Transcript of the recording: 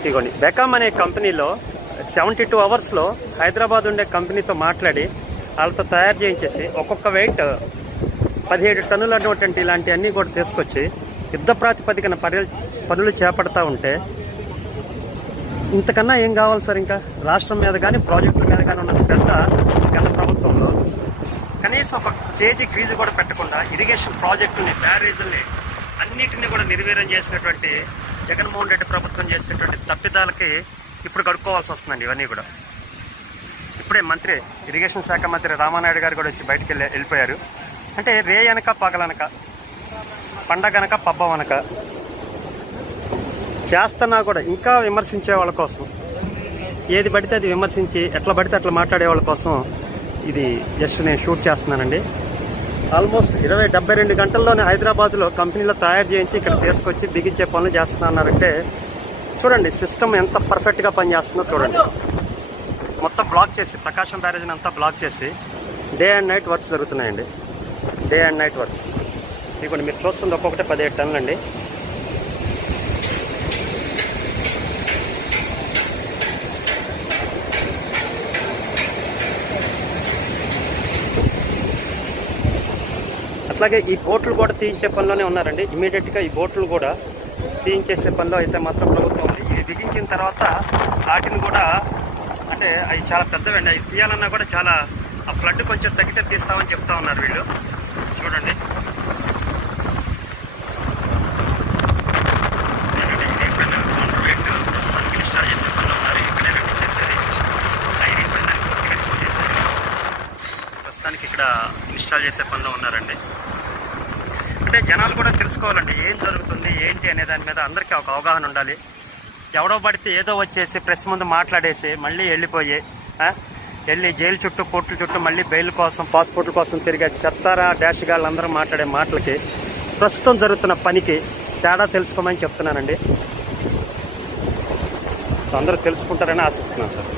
ఇదిగోండి బెకామ్ అనే కంపెనీలో 72 అవర్స్లో హైదరాబాద్ ఉండే కంపెనీతో మాట్లాడి వాళ్ళతో తయారు చేయించేసి ఒక్కొక్క వెయిట్ 17 టన్నులు అన్నటువంటి ఇలాంటివన్నీ కూడా తీసుకొచ్చి యుద్ధ ప్రాతిపదికన పనులు చేపడతా ఉంటే ఇంతకన్నా ఏం కావాలి సార్? ఇంకా రాష్ట్రం మీద కానీ ప్రాజెక్టుల మీద కానీ ఉన్న శ్రద్ధ గత ప్రభుత్వంలో కనీసం ఒక కేజీ ఫీజు కూడా పెట్టకుండా ఇరిగేషన్ ప్రాజెక్టుని, బ్యారేజీల్ని అన్నిటినీ కూడా నిర్వీర్యం చేసినటువంటి జగన్మోహన్ రెడ్డి ప్రభుత్వం చేసినటువంటి తప్పిదాలకి ఇప్పుడు కడుక్కోవాల్సి వస్తుందండి. ఇవన్నీ కూడా ఇప్పుడే మంత్రి, ఇరిగేషన్ శాఖ మంత్రి రామానాయుడు గారు కూడా వచ్చి బయటికి వెళ్ళిపోయారు. అంటే రే అనక పగలనక, పండగనక పబ్బం అనక చేస్తున్నా కూడా ఇంకా విమర్శించే వాళ్ళ కోసం, ఏది పడితే అది విమర్శించి ఎట్లా పడితే అట్లా మాట్లాడే వాళ్ళ కోసం ఇది జస్ట్ నేను షూట్ చేస్తున్నానండి. ఆల్మోస్ట్ 72 గంటల్లోనే హైదరాబాద్లో కంపెనీలో తయారు చేయించి ఇక్కడ తీసుకొచ్చి బిగించే పనులు చేస్తున్నారంటే చూడండి సిస్టమ్ ఎంత పర్ఫెక్ట్గా పనిచేస్తుందో చూడండి. మొత్తం బ్లాక్ చేసి, ప్రకాశం బ్యారేజ్ని అంతా బ్లాక్ చేసి డే అండ్ నైట్ వర్క్స్ జరుగుతున్నాయండి. డే అండ్ నైట్ వర్క్స్ ఇదిగోండి మీరు చూస్తుంది ఒక్కొక్కటి 17 టన్నులు అండి. అట్లాగే ఈ బోట్లు కూడా తీయించే పనిలోనే ఉన్నారండి. ఇమీడియట్గా ఈ బోట్లు కూడా తీయించేసే పనిలో అయితే మాత్రం ప్రభుత్వం ఉంది. ఇవి బిగించిన తర్వాత వాటిని కూడా అంటే అవి చాలా పెద్దవండి, అవి తీయాలన్నా కూడా చాలా ఆ ఫ్లడ్ కొంచెం తగ్గితే తీస్తామని చెప్తా ఉన్నారు వీళ్ళు. చూడండి ప్రస్తుతానికి ఇన్స్టాల్ చేసే పనిలో ఉన్నారు. ఇక్కడే రెడీ చేసేది ప్రస్తుతానికి ఇక్కడ ఇన్స్టాల్ చేసే పనిలో ఉన్నారండి. అంటే జనాలు కూడా తెలుసుకోవాలండి ఏం జరుగుతుంది ఏంటి అనే దాని మీద అందరికీ ఒక అవగాహన ఉండాలి. ఎవడో పడితే ఏదో వచ్చేసి ప్రెస్ ముందు మాట్లాడేసి మళ్ళీ వెళ్ళి జైలు చుట్టూ, కోర్టుల చుట్టూ మళ్ళీ బెయిల్ కోసం, పాస్పోర్ట్ల కోసం తిరిగే చెత్తారా డాష్ గాళ్ళు అందరూ మాట్లాడే మాటలకి ప్రస్తుతం జరుగుతున్న పనికి తేడా తెలుసుకోమని చెప్తున్నానండి. సో అందరూ తెలుసుకుంటారని ఆశిస్తున్నాను సార్.